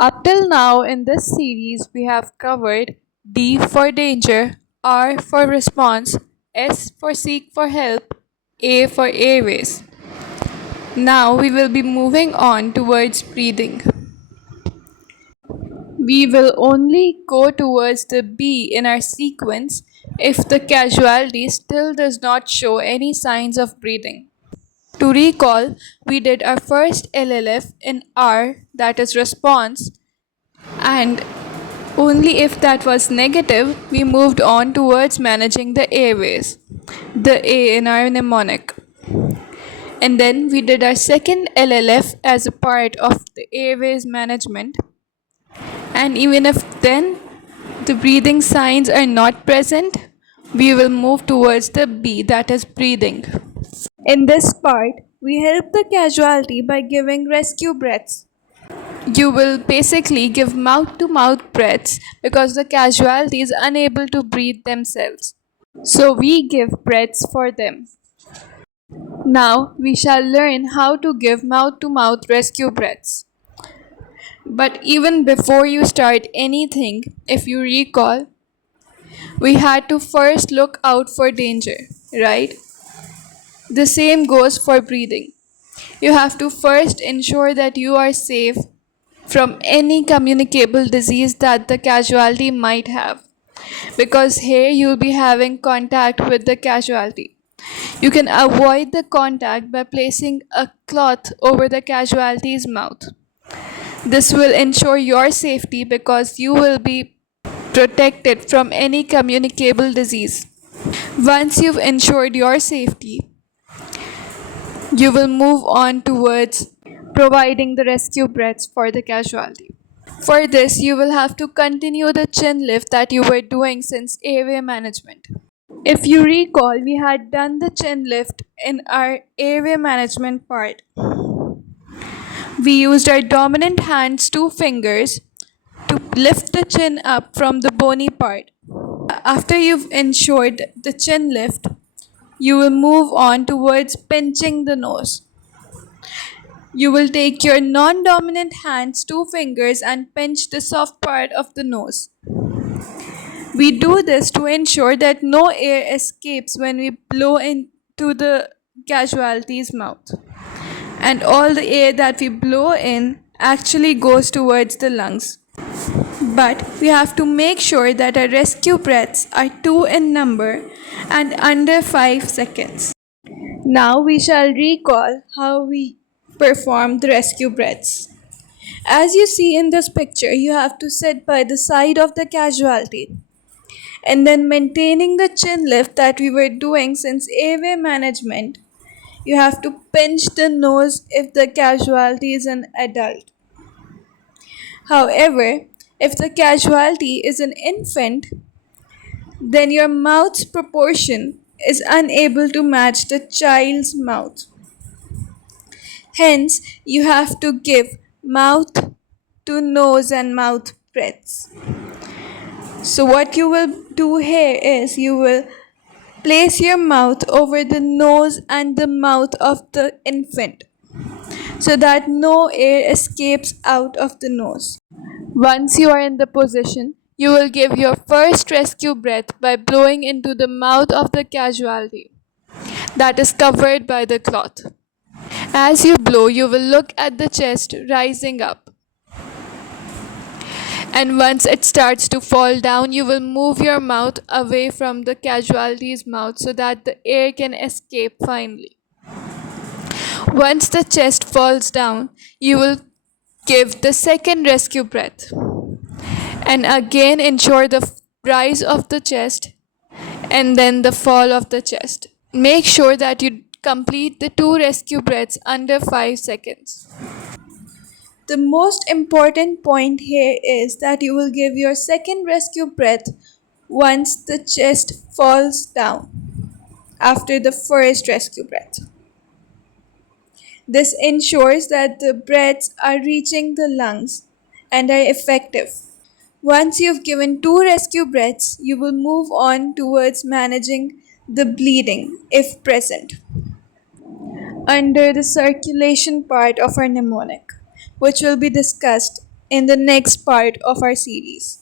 Up till now in this series, we have covered D for danger, R for response, S for seek for help, A for airways. Now we will be moving on towards breathing. We will only go towards the B in our sequence if the casualty still does not show any signs of breathing. To recall, we did our first LLF in R, that is response, and only if that was negative, we moved on towards managing the airways, the A in our mnemonic. And then we did our second LLF as a part of the airways management. And even if then the breathing signs are not present, we will move towards the B, that is breathing. In this part, we help the casualty by giving rescue breaths. You will basically give mouth to mouth breaths because the casualty is unable to breathe themselves. So we give breaths for them. Now we shall learn how to give mouth to mouth rescue breaths. But even before you start anything, if you recall, we had to first look out for danger, right? The same goes for breathing. You have to first ensure that you are safe from any communicable disease that the casualty might have, because here you'll be having contact with the casualty. You can avoid the contact by placing a cloth over the casualty's mouth. This will ensure your safety because you will be protected from any communicable disease. Once you've ensured your safety, you will move on towards providing the rescue breaths for the casualty. For this, you will have to continue the chin lift that you were doing since airway management. If you recall, we had done the chin lift in our airway management part. We used our dominant hand's two fingers to lift the chin up from the bony part. After you've ensured the chin lift, you will move on towards pinching the nose. You will take your non dominant hand's two fingers and pinch the soft part of the nose. We do this to ensure that no air escapes when we blow into the casualty's mouth. And all the air that we blow in actually goes towards the lungs. But we have to make sure that our rescue breaths are two in number and under 5 seconds. Now we shall recall how we perform the rescue breaths. As you see in this picture, you have to sit by the side of the casualty and then maintaining the chin lift that we were doing since airway management. You have to pinch the nose if the casualty is an adult. However, if the casualty is an infant, then your mouth's proportion is unable to match the child's mouth. Hence, you have to give mouth to nose and mouth breaths. So, what you will do here is you will place your mouth over the nose and the mouth of the infant so that no air escapes out of the nose. Once you are in the position, you will give your first rescue breath by blowing into the mouth of the casualty that is covered by the cloth. As you blow, you will look at the chest rising up. And once it starts to fall down, you will move your mouth away from the casualty's mouth so that the air can escape finally. Once the chest falls down, you will give the second rescue breath. And again ensure the rise of the chest and then the fall of the chest. Make sure that you complete the two rescue breaths under 5 seconds. The most important point here is that you will give your second rescue breath once the chest falls down after the first rescue breath. This ensures that the breaths are reaching the lungs and are effective. Once you've given two rescue breaths, you will move on towards managing the bleeding if present under the circulation part of our mnemonic, which will be discussed in the next part of our series.